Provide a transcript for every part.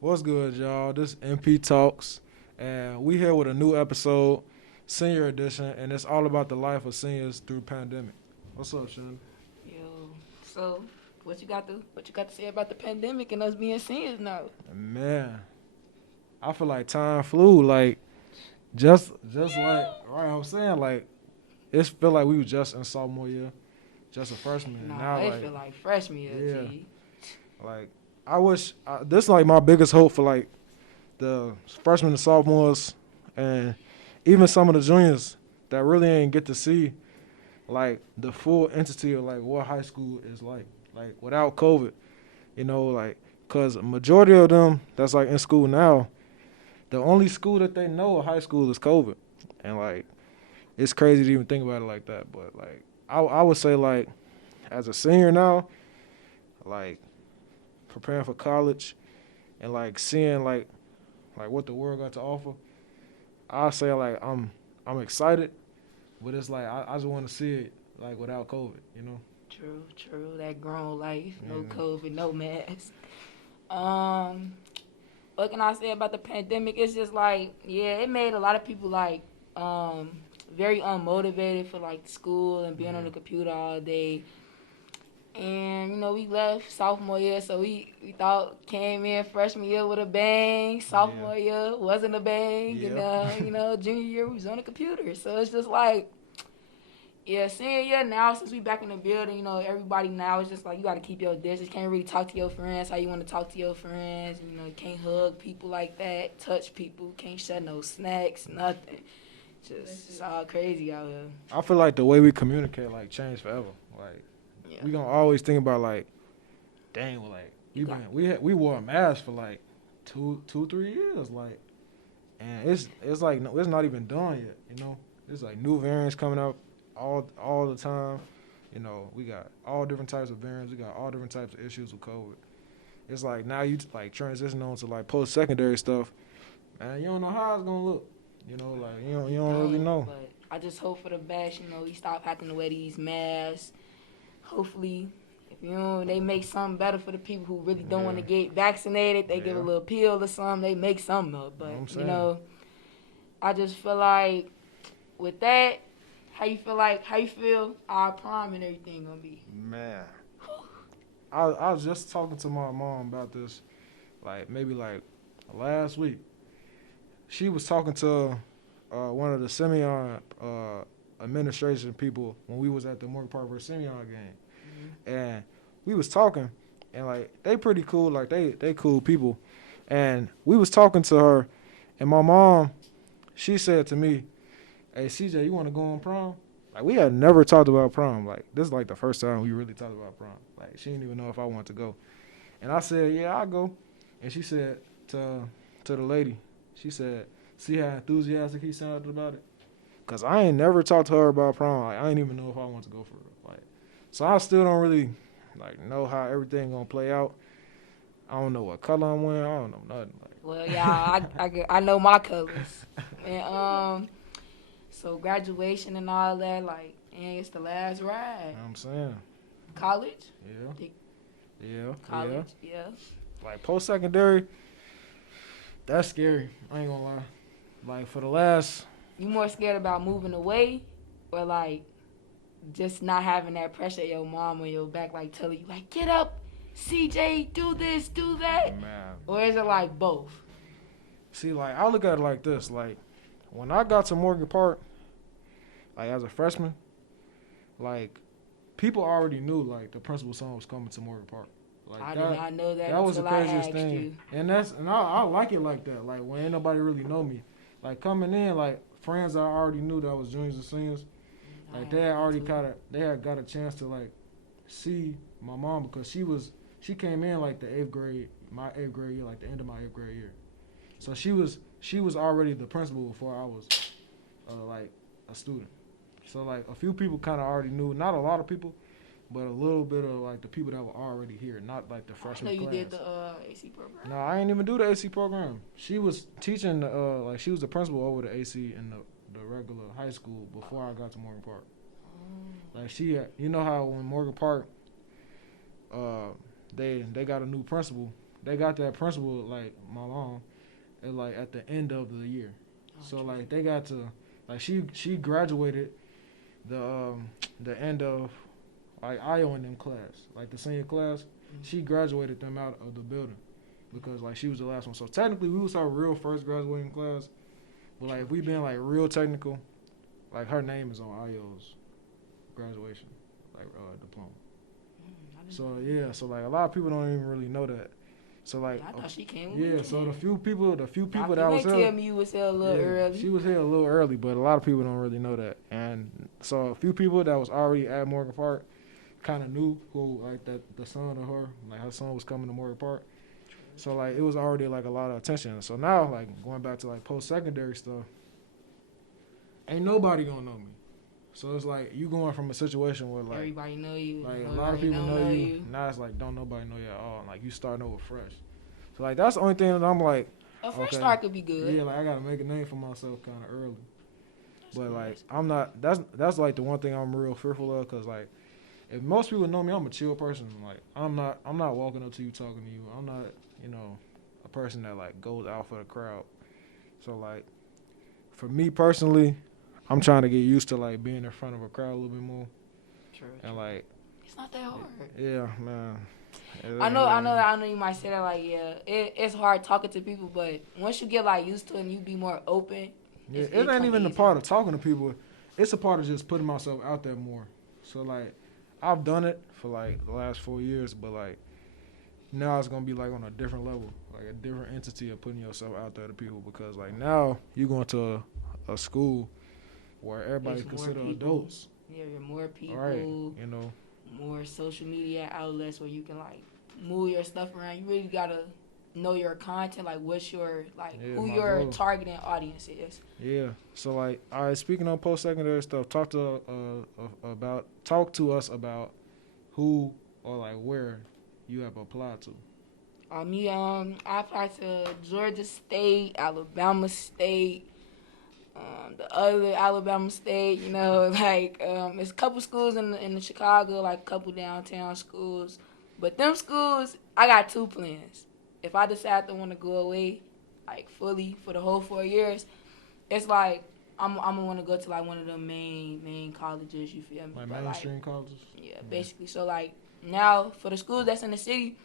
What's good, y'all? This MP Talks, and we here with a new episode, Senior Edition, and it's all about the life of seniors through pandemic. What's up, Shannon? Yo, so what you got to say about the pandemic and us being seniors now? Man, I feel like time flew. Like just like right. I'm saying like it feel like we was just in sophomore year, just a freshman, and Nah, now it like feel like freshman year, yeah, G. like I wish this like my biggest hope for like the freshmen and sophomores, and even some of the juniors that really ain't get to see like the full entity of like what high school is like without COVID, like because a majority of them that's like in school now, the only school that they know of high school is COVID, and like it's crazy to even think about it like that. But like I would say like as a senior now, like preparing for college and like seeing like what the world got to offer, I say like I'm excited, but it's like I just want to see it like without COVID. True, true. That grown life, no Yeah. COVID, no mask. Um, what can I say about the pandemic? It's just like, yeah, it made a lot of people like um very unmotivated for like school and being on the Yeah. computer all day. And we left sophomore year, so we thought came in freshman year with a bang. Yeah. Sophomore year wasn't a bang, and Yeah. junior year we was on the computer. So it's just like, yeah, senior year now since we back in the building, everybody now is just like you got to keep your distance. Can't really talk to your friends how you want to talk to your friends. You can't hug people like that, touch people, can't share no snacks, nothing. Just it's all crazy out here. I feel like the way we communicate like changed forever. Like Yeah, we gonna always think about like, dang, well, like you got we wore a mask for like 3 years, like, and it's like no, it's not even done yet. There's like new variants coming out all the time. We got all different types of variants. We got all different types of issues with COVID. It's like now you like transition on to like post secondary stuff, man. You don't know how it's gonna look. Like you don't really don't. know. But I just hope for the best. We stop having to wear these masks. Hopefully, if they make something better for the people who really don't want Yeah, to get vaccinated. They give a yeah. little pill or something. They make something up. Know what But I'm saying, I just feel like with that, how you feel our prom and everything gonna be? man. I was just talking to my mom about this, like maybe like last week. She was talking to one of the Simeon administration people when we was at the Morgan Park vs. Simeon game, Mm-hmm. and we was talking, and like they pretty cool, like they cool people, and we was talking to her, and my mom, she said to me, "Hey CJ, you want to go on prom?" Like we had never talked about prom. Like this is like the first time we really talked about prom. Like she didn't even know if I wanted to go, and I said, "Yeah, I'll go," and she said to the lady, she said, "See how enthusiastic he sounded about it." Cause I ain't never talked to her about prom. Like, I ain't even know if I want to go for it. Like, so I still don't really like know how everything gonna play out. I don't know what color I'm wearing. I don't know nothing. Well, yeah, I know my colors. And so graduation and all that, like, and it's the last ride. You know what I'm saying? College, Yeah, Think yeah, yeah. college, yeah. Like post secondary, that's scary. I ain't gonna lie. Like for the last, You more scared about moving away, or like just not having that pressure of your mom on your back, like telling you, like, get up, CJ, do this, do that, man. or is it like both? See, like I look at it like this. Like when I got to Morgan Park, like as a freshman, like people already knew like the principal's son was coming to Morgan Park. Like I did not know that that was the until I craziest asked thing. you. And I like it like that. Like when ain't nobody really know me. Like coming in, like friends I already knew that was juniors and seniors. I Like had that too. they had got a chance to like see my mom because she came in like the my eighth grade year, like the end of my eighth grade year. So she was already the principal before I was like a student. So like a few people kind of already knew, not a lot of people, but a little bit of like the people that were already here, not like the I know freshman you class. did the AC program. No, I ain't even do the AC program. She was teaching, like she was the principal over the AC in the regular high school before I got to Morgan Park. Oh. Like you know how when Morgan Park, uh, they got a new principal they got that principal like my mom, and like at the end of the year. So like they got to like she graduated the end of like IO in them class, like the senior class. She graduated them out of the building because like she was the last one. So technically we was our real first graduating class. But like if we been like real technical, like her name is on IO's graduation like diploma. So yeah, so like a lot of people don't even really know that. So like I thought she came. yeah, so the few people that was tell here, me you was here a little early. she was here a little early, but a lot of people don't really know that. And so a few people that was already at Morgan Park kind of knew who like that the son of her, like her son was coming to Morgan Park. So like it was already like a lot of attention. So now like going back to like post secondary stuff, ain't nobody gonna know me. So it's like you going from a situation where like everybody know you, like a lot of people know you. Now it's like don't nobody know you at all. Like you starting over fresh. So like that's the only thing that I'm like. A fresh start could be good. Yeah, like I gotta make a name for myself kind of early. But like I'm not. That's like the one thing I'm real fearful of, cause like if most people know me, I'm a chill person. Like I'm not walking up to you talking to you. I'm not a person that like goes out for the crowd. So like for me personally, I'm trying to get used to like being in front of a crowd a little bit more. True. And like it's not that hard. Yeah, man. I know you might say that like it's hard talking to people, but once you get like used to it and you be more open. Yeah, it ain't even the part of talking to people. It's a part of just putting myself out there more. So like I've done it for like the last 4 years, but like now it's gonna be like on a different level, like a different entity of putting yourself out there to people, because like now you going to a school where everybody's considered adults. Yeah, there are more people. Right, more social media outlets where you can like move your stuff around. You really gotta know your content, like what's your who your targeting audience is. Yeah. So like, all right, speaking on post secondary stuff, talk to us about who or like where you have applied to. I applied to Georgia State, Alabama State, the other Alabama State. There's a couple schools in the Chicago, like a couple downtown schools. But them schools, I got two plans. If I decide to want to go away, like fully for the whole 4 years, it's like I'm gonna want to go to like one of the main colleges. You feel me? Like mainstream colleges. Yeah, basically. So like now for the schools that's in the city,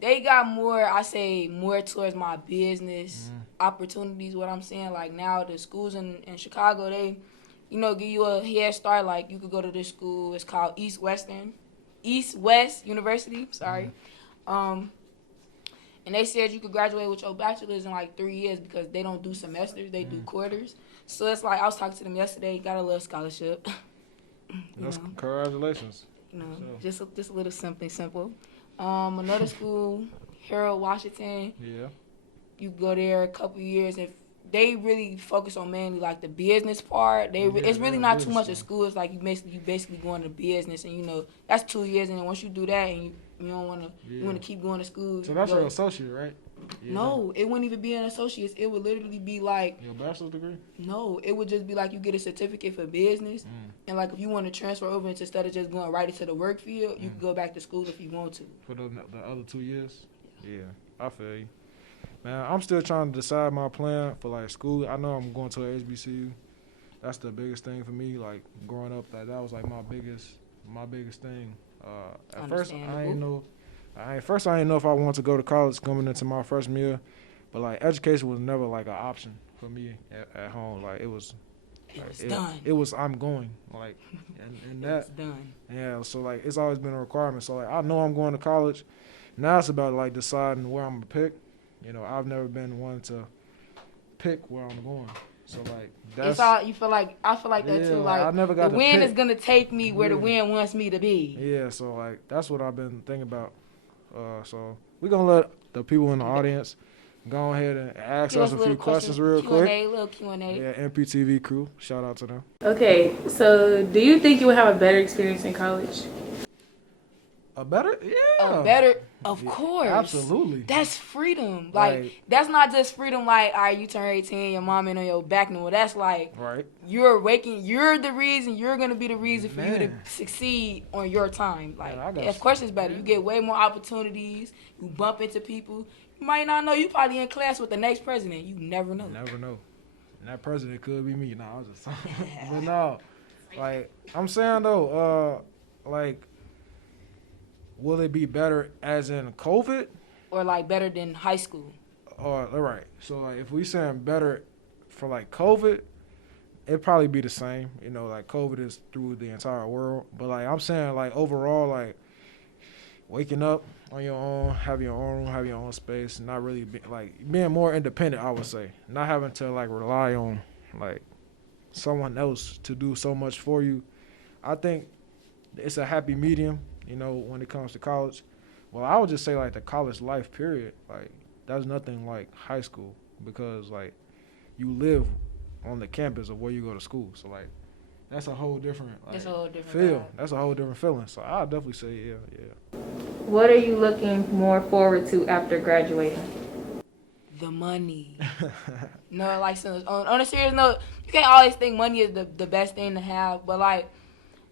they got more towards my business opportunities. What I'm saying, like now the schools in Chicago, they give you a head start. Like you could go to this school. It's called East West University. Sorry. And they said you could graduate with your bachelor's in like 3 years because they don't do semesters, they do quarters. So it's like I was talking to them yesterday, got a little scholarship. Congratulations. Just a little something simple. Another school, Harold Washington. Yeah. You go there a couple years. If they really focus on mainly like the business part, it's really not too much of school. It's like you basically going to business, and that's 2 years, and then once you do that, and you don't want to you want to keep going to school. So that's your associate, right? Yeah. No, it wouldn't even be an associate. It would literally be like your bachelor's degree. No, it would just be like you get a certificate for business, and like if you want to transfer over instead of just going right into the work field, you can go back to school if you want to. For the other 2 years. Yeah, I feel you. Man, I'm still trying to decide my plan for like school. I know I'm going to a HBCU. That's the biggest thing for me. Like growing up, that was like my biggest thing. At first, I didn't know if I wanted to go to college coming into my freshman year, but like education was never like an option for me at home. Like it was done. It was I'm going like, and that it's done. Yeah, so like it's always been a requirement. So like I know I'm going to college. Now it's about like deciding where I'm gonna pick. I've never been one to pick where I'm going. So like that's it's all you feel like. I feel like that too. Like I never got the wind is gonna take me where the wind wants me to be. Yeah, so like that's what I've been thinking about. So we're gonna let the people in the audience go ahead and ask us a few questions real quick. Little Q&A. Yeah, MPTV crew. Shout out to them. Okay, so do you think you would have a better experience in college? A better? Yeah. Of Yeah, course. absolutely. That's freedom. Like, Like, that's not just freedom like, all right, you turn 18, your mom ain't on your back no more. That's like, right, you're the reason, you're going to be the reason for you to man. succeed on your time. Man, Like, I got of course it's better. yeah. You get way more opportunities. You bump into people. You might not know you probably in class with the next president. You never know. You never know. And that president could be me. Nah, I was just but no, like I'm saying though, like will it be better as in COVID Or like better than high school. or all right? So like if we saying better for like COVID, it'd probably be the same. You know, like COVID is through the entire world, but like I'm saying like overall like waking up on your own, having your own room, having your own space, not really like being more independent. I would say not having to like rely on like someone else to do so much for you. I think it's a happy medium, you know, when it comes to college. Well, I would just say like the college life period, like that's nothing like high school because like you live on the campus of where you go to school. So like that's a whole different like, It's a whole different feel. vibe. That's a whole different feeling. So I'll definitely say yeah. What are you looking more forward to after graduating? The money. No, like so on a serious note, you can't always think money is the best thing to have, but like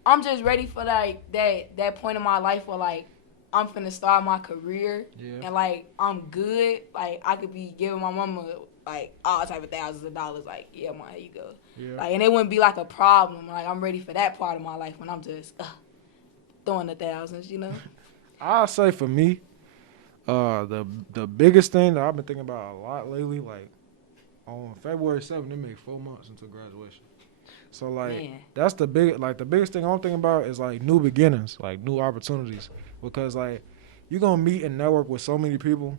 I'm just ready for like that point in my life where like I'm finna start my career Yeah. and like I'm good. Like I could be giving my mama like all type of thousands of dollars. Like yeah, ma, here you go. Yeah. Like and it wouldn't be like a problem. Like I'm ready for that part of my life when I'm just throwing the thousands, you know. I'll say for me, the biggest thing that I've been thinking about a lot lately, like on February 7th, it made 4 months until graduation. So like Man. that's the biggest thing I'm thinking about is like new beginnings, like new opportunities, because like you're gonna meet and network with so many people.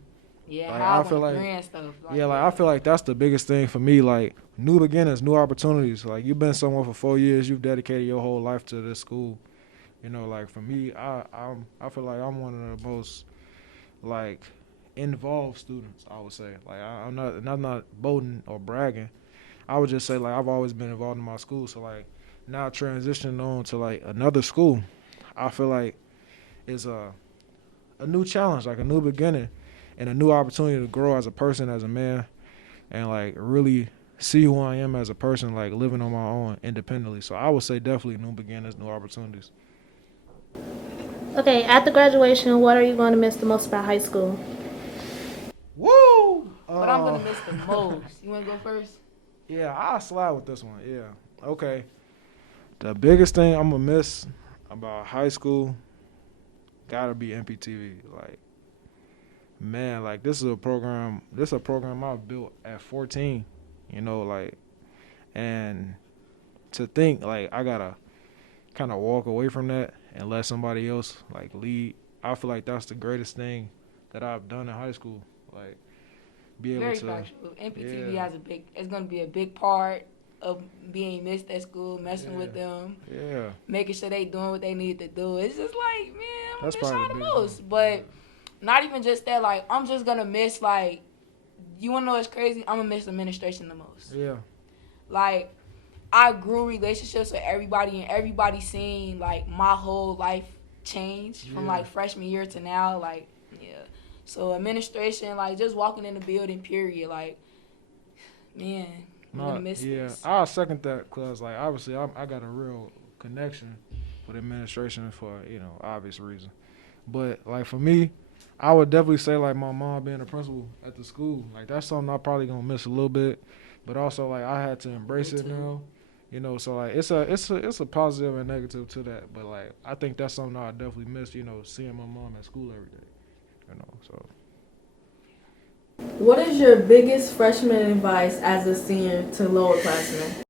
Yeah, Like, how I feel like- grand stuff. Yeah, like I feel like that's the biggest thing for me, like new beginnings, new opportunities. Like you've been somewhere for 4 years, you've dedicated your whole life to this school. You know, like for me, I feel like I'm one of the most like involved students. I would say, like I'm not boasting or bragging. I would just say like I've always been involved in my school. So like now transitioning on to like another school, I feel like is a new challenge, like a new beginning, and a new opportunity to grow as a person, as a man, and like really see who I am as a person, like living on my own independently. So I would say definitely new beginnings, new opportunities. Okay, after graduation, what are you going to miss the most about high school? Woo! But I'm gonna miss the most. You wanna go first? Yeah, I'll slide with this one. Yeah. Okay. The biggest thing I'm gonna miss about high school gotta be MPTV. Like, man, like this is a program. I built at 14. You know, like, and to think like I gotta kind of walk away from that and let somebody else like lead. I feel like that's the greatest thing that I've done in high school. Like, be able Very to. factual. MPTV yeah. it's gonna be a big part of being missed at school, messing with Yeah. them, Yeah. making sure they doing what they need to do. It's just like, man, I'm That's gonna miss y'all probably the the biggest most. one. But not even just that, like, I'm just gonna miss like you wanna know what's crazy? I'm gonna miss administration the most. Yeah. Like, I grew relationships with everybody and everybody seen like my whole life change from Yeah. like freshman year to now. Like, yeah. So administration, like just walking in the building, period. Like, man, I'm gonna miss yeah, this. I'll second that because, like, obviously, I got a real connection with administration for obvious reason. But like for me, I would definitely say like my mom being a principal at the school, like that's something I probably gonna miss a little bit. But also like I had to embrace Me it too. now, So like it's a positive and negative to that. But like I think that's something I definitely miss. Seeing my mom at school every day. So. What is your biggest freshman advice as a senior to lower classmen?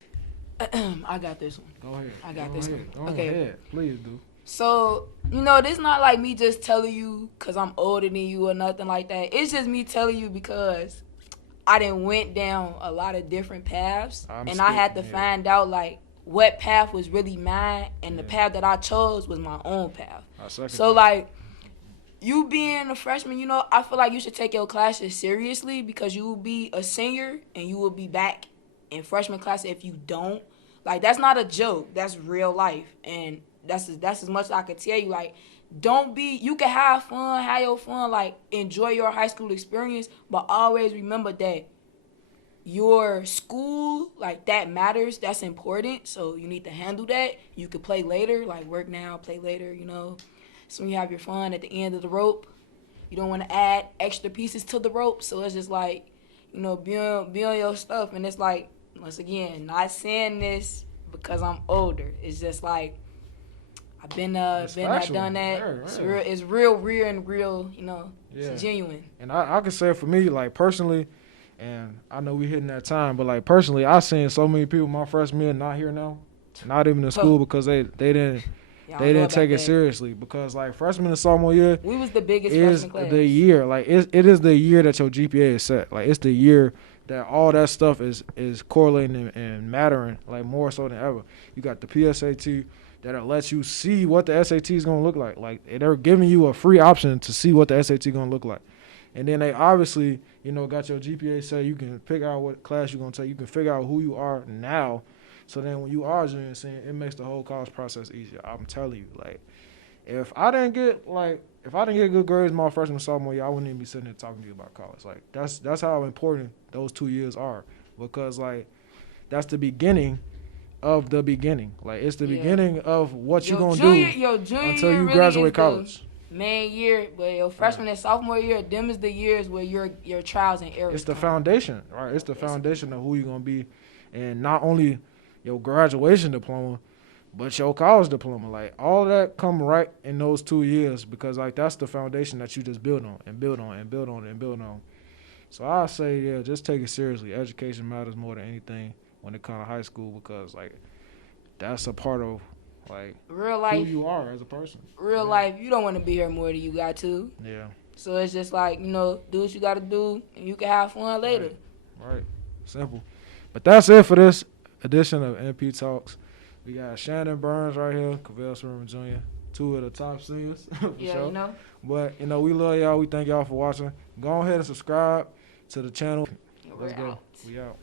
I got this one. Go ahead. I got Go this ahead. one. Go Okay. ahead. Please do. So, this not like me just telling you because I'm older than you or nothing like that. It's just me telling you because I done went down a lot of different paths. And I had to find out, like, what path was really mine. And the path that I chose was my own path. So, like, you being a freshman, I feel like you should take your classes seriously because you will be a senior and you will be back in freshman class if you don't. Like, that's not a joke. That's real life. And that's as much as I could tell you. Like, you can have fun, have your fun, like enjoy your high school experience, but always remember that your school, like that matters, that's important, so you need to handle that. You could play later, like work now, play later, so when you have your fun at the end of the rope, you don't want to add extra pieces to the rope, so it's just like, be on your stuff. And it's like, once again, not saying this because I'm older, it's just like I've been there, done that. Yeah. It's real and real, Yeah. it's genuine. And I can say for me, like personally, and I know we hitting that time, but like personally, I seen so many people my freshman year not here now, not even in school because they didn't take it seriously. Because like freshman and sophomore year, we was the biggest is freshman class. the year, like it is the year that your GPA is set. Like it's the year that all that stuff is correlating and mattering, like more so than ever. You got the PSAT that'll let you see what the SAT is gonna look like. Like they're giving you a free option to see what the SAT gonna look like. And then they obviously, got your GPA set. You can pick out what class you're going to take. You can figure out who you are now. So then when you are junior and senior, it makes the whole college process easier. I'm telling you, like, if I didn't get good grades my freshman and sophomore year, I wouldn't even be sitting here talking to you about college. Like, that's how important those 2 years are. Because, like, that's the beginning of the beginning. Like, it's the beginning of what you're going to do until you graduate college. Main year, but your freshman and sophomore year, them is the years where your trials and errors. It's the foundation, right? It's the foundation of who you're gonna be, and not only your graduation diploma, but your college diploma. Like all of that come right in those 2 years because like that's the foundation that you just build on and build on and build on and build on. So I say, just take it seriously. Education matters more than anything when it comes to high school because like that's a part of like real life, who you are as a person. Real life, you don't want to be here more than you got to. Yeah. So it's just like, do what you got to do, and you can have fun later. Right. Simple. But that's it for this edition of NP Talks. We got Shannon Burns right here, Cavell Swimmer Jr., 2 of the top singers. For sure. But, we love y'all. We thank y'all for watching. Go ahead and subscribe to the channel. Let's go. We out.